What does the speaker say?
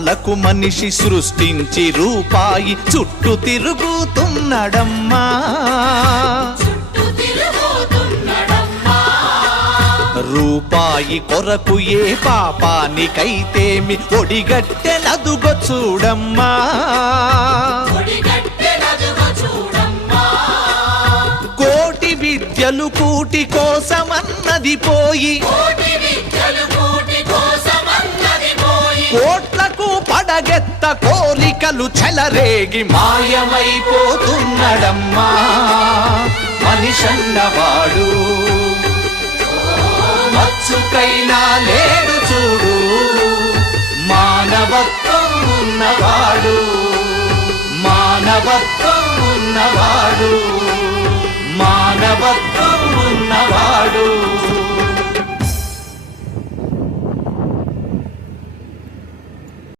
రూపాలకు మనిషి సృష్టించి రూపాయి చుట్టూ తిరుగుతున్నడమ్మా. రూపాయి కొరకు ఏ పాపానికైతేమి ఒడిగట్టెనదుగో చూడమ్మా. కోటి విద్యలు కూటి కోసమన్నది పోయి కోట్లకు పడగెత్త కోరికలు చెలరేగి మాయమైపోతున్నడమ్మా మనిషన్నవాడు. మచ్చుకైనా లేడు చూడు మానవత్వం ఉన్నవాడు, మానవత్వం ఉన్నవాడు, మానవత్వం ఉన్నవాడు.